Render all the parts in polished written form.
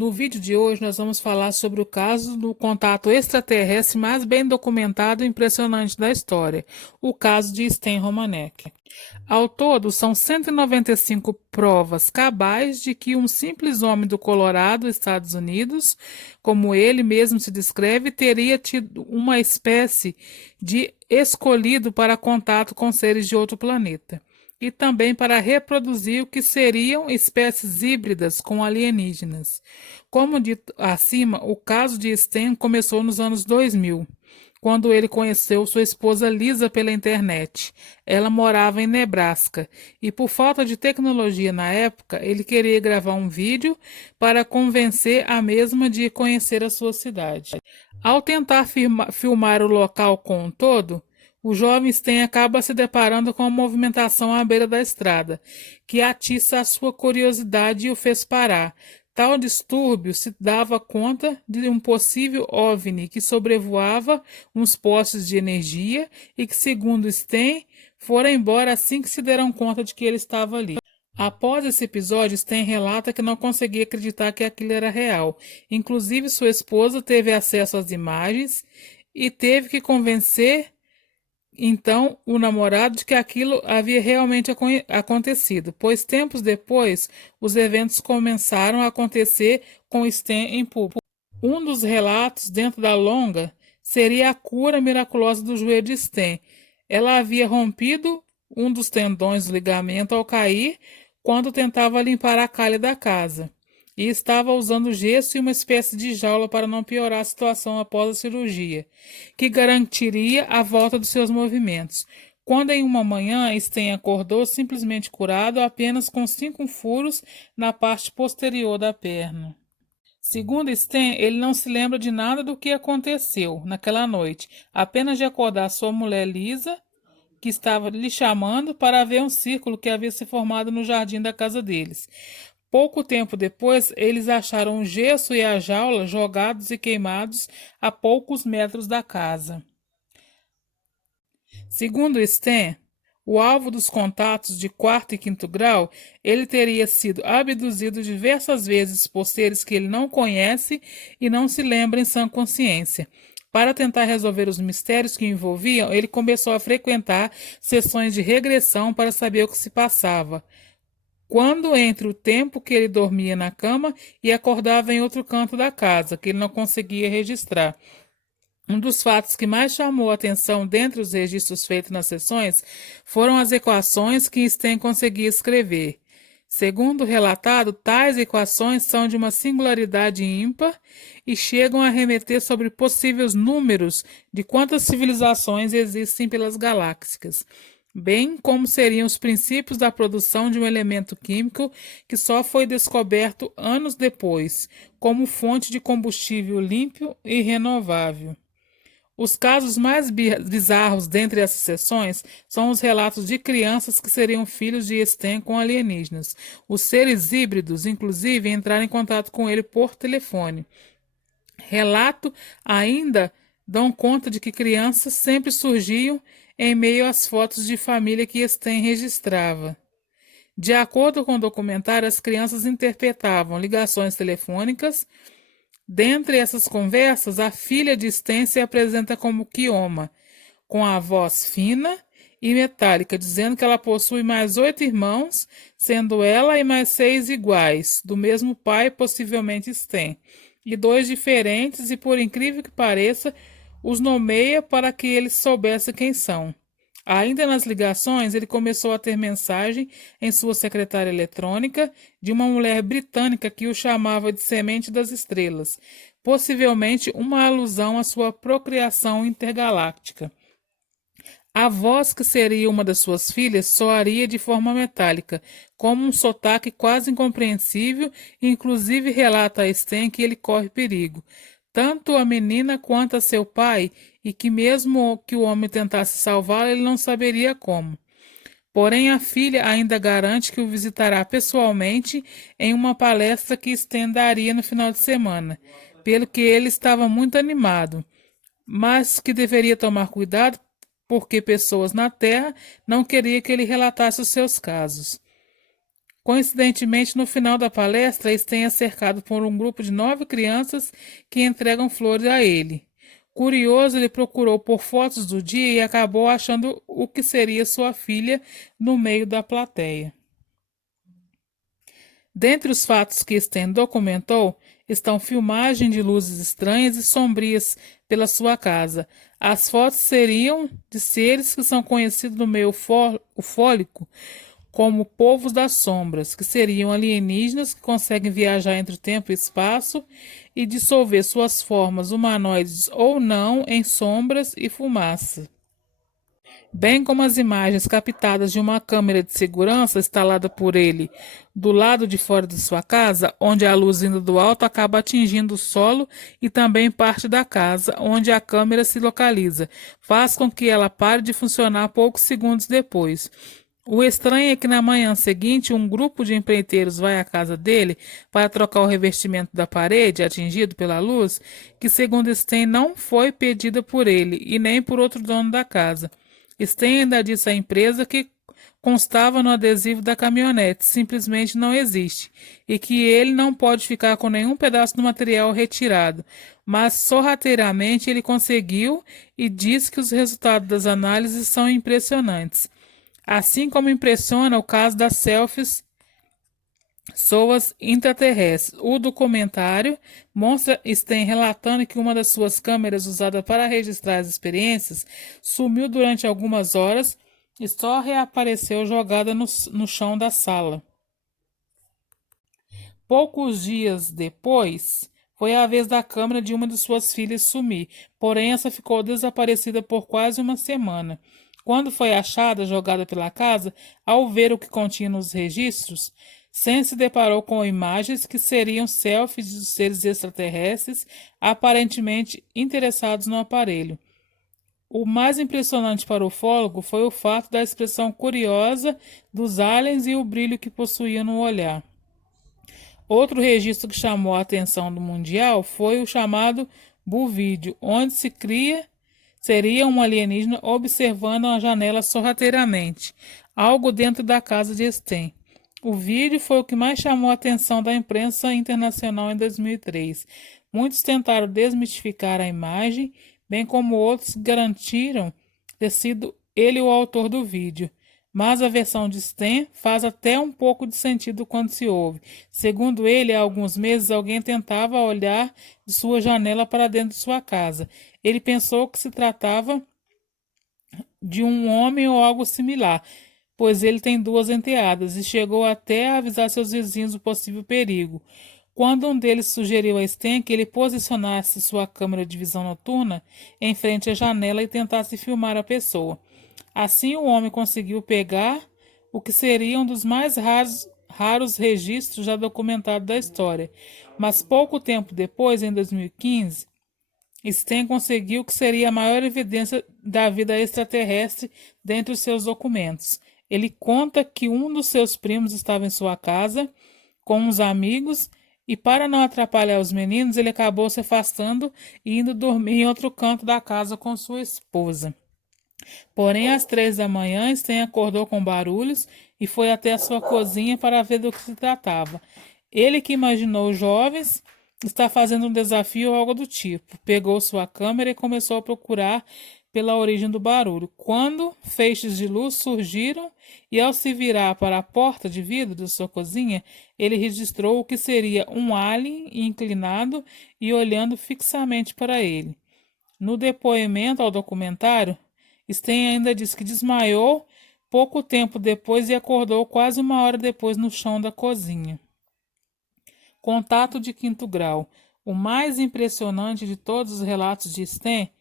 No vídeo de hoje, nós vamos falar sobre o caso do contato extraterrestre mais bem documentado e impressionante da história, o caso de Sten Romanek. Ao todo, são 195 provas cabais de que um simples homem do Colorado, Estados Unidos, como ele mesmo se descreve, teria tido uma espécie de escolhido para contato com seres de outro planeta e também para reproduzir o que seriam espécies híbridas com alienígenas. Como dito acima, o caso de Sten começou nos anos 2000, quando ele conheceu sua esposa Lisa pela internet. Ela morava em Nebraska e, por falta de tecnologia na época, ele queria gravar um vídeo para convencer a mesma de conhecer a sua cidade. Ao tentar filmar o local como um todo, o jovem Sten acaba se deparando com a movimentação à beira da estrada, que atiça a sua curiosidade e o fez parar. Tal distúrbio se dava conta de um possível OVNI que sobrevoava uns postes de energia e que, segundo Sten, fora embora assim que se deram conta de que ele estava ali. Após esse episódio, Sten relata que não conseguia acreditar que aquilo era real. Inclusive, sua esposa teve acesso às imagens e teve que convencer então o namorado de que aquilo havia realmente acontecido, pois tempos depois os eventos começaram a acontecer com Sten em público. Um dos relatos dentro da longa seria a cura miraculosa do joelho de Sten. Ela havia rompido um dos tendões do ligamento ao cair quando tentava limpar a calha da casa e estava usando gesso e uma espécie de jaula para não piorar a situação após a cirurgia, que garantiria a volta dos seus movimentos. Quando em uma manhã Sten acordou simplesmente curado, apenas com 5 furos na parte posterior da perna. Segundo Sten, ele não se lembra de nada do que aconteceu naquela noite, apenas de acordar sua mulher Lisa, que estava lhe chamando para ver um círculo que havia se formado no jardim da casa deles. Pouco tempo depois, eles acharam o gesso e a jaula jogados e queimados a poucos metros da casa. Segundo Sten, o alvo dos contatos de quarto e quinto grau, ele teria sido abduzido diversas vezes por seres que ele não conhece e não se lembra em sã consciência. Para tentar resolver os mistérios que o envolviam, ele começou a frequentar sessões de regressão para saber o que se passava, quando entre o tempo que ele dormia na cama e acordava em outro canto da casa, que ele não conseguia registrar. Um dos fatos que mais chamou a atenção dentre os registros feitos nas sessões foram as equações que Sten conseguia escrever. Segundo relatado, tais equações são de uma singularidade ímpar e chegam a remeter sobre possíveis números de quantas civilizações existem pelas galáxias, bem como seriam os princípios da produção de um elemento químico que só foi descoberto anos depois, como fonte de combustível limpo e renovável. Os casos mais bizarros dentre essas sessões são os relatos de crianças que seriam filhos de Sten com alienígenas. Os seres híbridos, inclusive, entraram em contato com ele por telefone. Relato ainda dão conta de que crianças sempre surgiam em meio às fotos de família que Sten registrava. De acordo com o documentário, as crianças interpretavam ligações telefônicas. Dentre essas conversas, a filha de Sten se apresenta como Kioma, com a voz fina e metálica, dizendo que ela possui mais 8 irmãos, sendo ela e mais 6 iguais, do mesmo pai, possivelmente Sten, e 2 diferentes, e por incrível que pareça, os nomeia para que eles soubessem quem são. Ainda nas ligações, ele começou a ter mensagem em sua secretária eletrônica de uma mulher britânica que o chamava de Semente das Estrelas, possivelmente uma alusão à sua procriação intergaláctica. A voz, que seria uma das suas filhas, soaria de forma metálica, como um sotaque quase incompreensível, e inclusive relata a Sten que ele corre perigo, tanto a menina quanto a seu pai, e que mesmo que o homem tentasse salvá-la, ele não saberia como. Porém, a filha ainda garante que o visitará pessoalmente em uma palestra que Sten daria no final de semana, pelo que ele estava muito animado, mas que deveria tomar cuidado porque pessoas na Terra não queriam que ele relatasse os seus casos. Coincidentemente, no final da palestra, Sten é cercado por um grupo de 9 crianças que entregam flores a ele. Curioso, ele procurou por fotos do dia e acabou achando o que seria sua filha no meio da plateia. Dentre os fatos que Sten documentou estão filmagem de luzes estranhas e sombrias pela sua casa. As fotos seriam de seres que são conhecidos no meio ufólico como povos das sombras, que seriam alienígenas que conseguem viajar entre o tempo e espaço e dissolver suas formas humanoides ou não em sombras e fumaça, bem como as imagens captadas de uma câmera de segurança instalada por ele do lado de fora de sua casa, onde a luz vinda do alto acaba atingindo o solo e também parte da casa, onde a câmera se localiza, faz com que ela pare de funcionar poucos segundos depois. O estranho é que na manhã seguinte, um grupo de empreiteiros vai à casa dele para trocar o revestimento da parede atingido pela luz, que segundo Sten não foi pedida por ele e nem por outro dono da casa. Sten ainda disse à empresa que constava no adesivo da caminhonete, simplesmente não existe, e que ele não pode ficar com nenhum pedaço do material retirado, mas sorrateiramente ele conseguiu e diz que os resultados das análises são impressionantes. Assim como impressiona o caso das selfies soas intraterrestres. O documentário mostra Sten relatando que uma das suas câmeras usada para registrar as experiências sumiu durante algumas horas e só reapareceu jogada no chão da sala. Poucos dias depois, foi a vez da câmera de uma de suas filhas sumir, porém essa ficou desaparecida por quase uma semana. Quando foi achada, jogada pela casa, ao ver o que continha nos registros, Sen se deparou com imagens que seriam selfies de seres extraterrestres aparentemente interessados no aparelho. O mais impressionante para o ufólogo foi o fato da expressão curiosa dos aliens e o brilho que possuíam no olhar. Outro registro que chamou a atenção do mundial foi o chamado Buvídeo, onde se cria seria um alienígena observando a janela sorrateiramente, algo dentro da casa de Sten. O vídeo foi o que mais chamou a atenção da imprensa internacional em 2003. Muitos tentaram desmistificar a imagem, bem como outros garantiram ter sido ele o autor do vídeo. Mas a versão de Sten faz até um pouco de sentido quando se ouve. Segundo ele, há alguns meses alguém tentava olhar de sua janela para dentro de sua casa. Ele pensou que se tratava de um homem ou algo similar, pois ele tem duas enteadas, e chegou até a avisar seus vizinhos do possível perigo. Quando um deles sugeriu a Sten que ele posicionasse sua câmera de visão noturna em frente à janela e tentasse filmar a pessoa. Assim, o homem conseguiu pegar o que seria um dos mais raros registros já documentados da história. Mas pouco tempo depois, em 2015, Sten conseguiu o que seria a maior evidência da vida extraterrestre dentre os seus documentos. Ele conta que um dos seus primos estava em sua casa com uns amigos e, para não atrapalhar os meninos, ele acabou se afastando e indo dormir em outro canto da casa com sua esposa. Porém, às 3 da manhã, Sten acordou com barulhos e foi até a sua cozinha para ver do que se tratava. Ele, que imaginou os jovens, está fazendo um desafio ou algo do tipo. Pegou sua câmera e começou a procurar pela origem do barulho. Quando feixes de luz surgiram e, ao se virar para a porta de vidro de sua cozinha, ele registrou o que seria um alien inclinado e olhando fixamente para ele. No depoimento ao documentário, Sten ainda diz que desmaiou pouco tempo depois e acordou quase uma hora depois no chão da cozinha. Contato de quinto grau. O mais impressionante de todos os relatos de Sten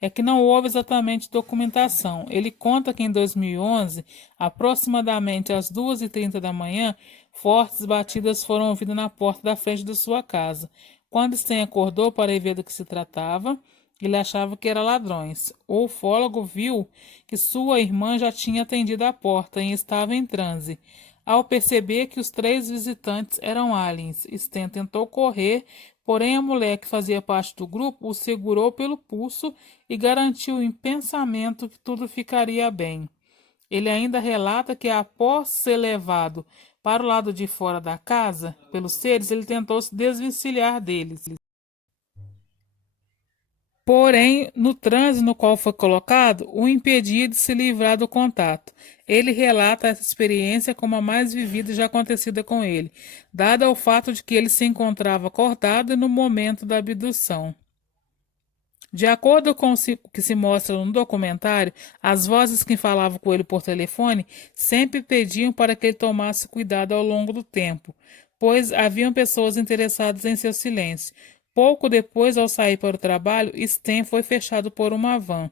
é que não houve exatamente documentação. Ele conta que em 2011, aproximadamente às 2h30 da manhã, fortes batidas foram ouvidas na porta da frente de sua casa. Quando Sten acordou para ver do que se tratava, ele achava que eram ladrões. O ufólogo viu que sua irmã já tinha atendido a porta e estava em transe. Ao perceber que os 3 visitantes eram aliens, Sten tentou correr, porém a mulher que fazia parte do grupo o segurou pelo pulso e garantiu em pensamento que tudo ficaria bem. Ele ainda relata que, após ser levado Para o lado de fora da casa, pelos seres, ele tentou se desvencilhar deles. Porém, no transe no qual foi colocado, o impedia de se livrar do contato. Ele relata essa experiência como a mais vivida já acontecida com ele, dado o fato de que ele se encontrava acordado no momento da abdução. De acordo com o que se mostra no documentário, as vozes que falavam com ele por telefone sempre pediam para que ele tomasse cuidado ao longo do tempo, pois haviam pessoas interessadas em seu silêncio. Pouco depois, ao sair para o trabalho, Sten foi fechado por uma van.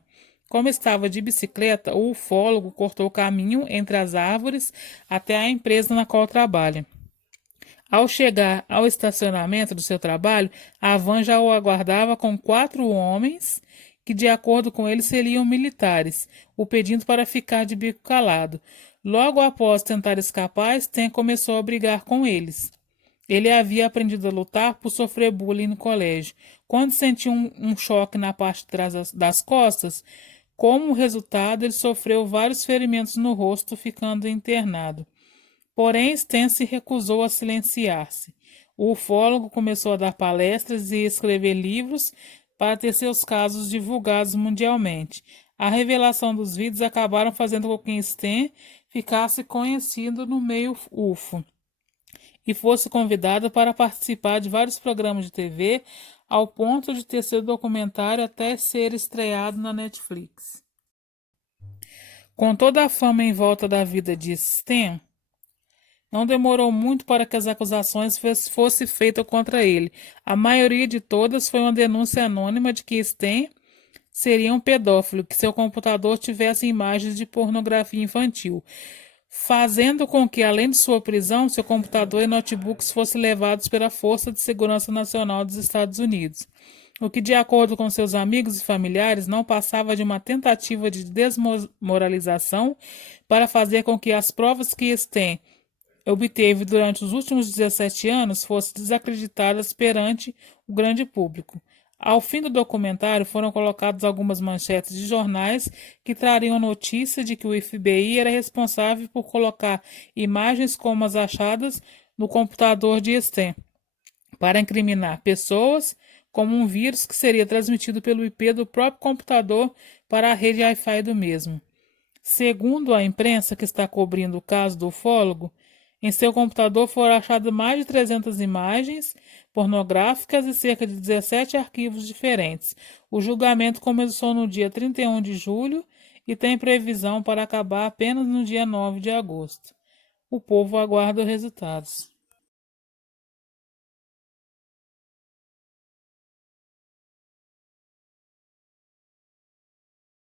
Como estava de bicicleta, o ufólogo cortou o caminho entre as árvores até a empresa na qual trabalha. Ao chegar ao estacionamento do seu trabalho, a van já o aguardava com 4 homens que, de acordo com ele, seriam militares, o pedindo para ficar de bico calado. Logo após tentar escapar, Sten começou a brigar com eles. Ele havia aprendido a lutar por sofrer bullying no colégio. Quando sentiu um choque na parte de trás das costas, como resultado, ele sofreu vários ferimentos no rosto, ficando internado. Porém, Sten se recusou a silenciar-se. O ufólogo começou a dar palestras e escrever livros para ter seus casos divulgados mundialmente. A revelação dos vídeos acabaram fazendo com que Sten ficasse conhecido no meio UFO e fosse convidado para participar de vários programas de TV, ao ponto de ter seu documentário até ser estreado na Netflix. Com toda a fama em volta da vida de Sten, não demorou muito para que as acusações fossem feitas contra ele. A maioria de todas foi uma denúncia anônima de que Sten seria um pedófilo, que seu computador tivesse imagens de pornografia infantil, fazendo com que, além de sua prisão, seu computador e notebooks fossem levados pela Força de Segurança Nacional dos Estados Unidos, o que, de acordo com seus amigos e familiares, não passava de uma tentativa de desmoralização para fazer com que as provas que Sten obteve durante os últimos 17 anos fossem desacreditadas perante o grande público. Ao fim do documentário, foram colocadas algumas manchetes de jornais que trariam notícia de que o FBI era responsável por colocar imagens como as achadas no computador de Sten, para incriminar pessoas, como um vírus que seria transmitido pelo IP do próprio computador para a rede Wi-Fi do mesmo. Segundo a imprensa que está cobrindo o caso do ufólogo, em seu computador foram achadas mais de 300 imagens pornográficas e cerca de 17 arquivos diferentes. O julgamento começou no dia 31 de julho e tem previsão para acabar apenas no dia 9 de agosto. O povo aguarda os resultados.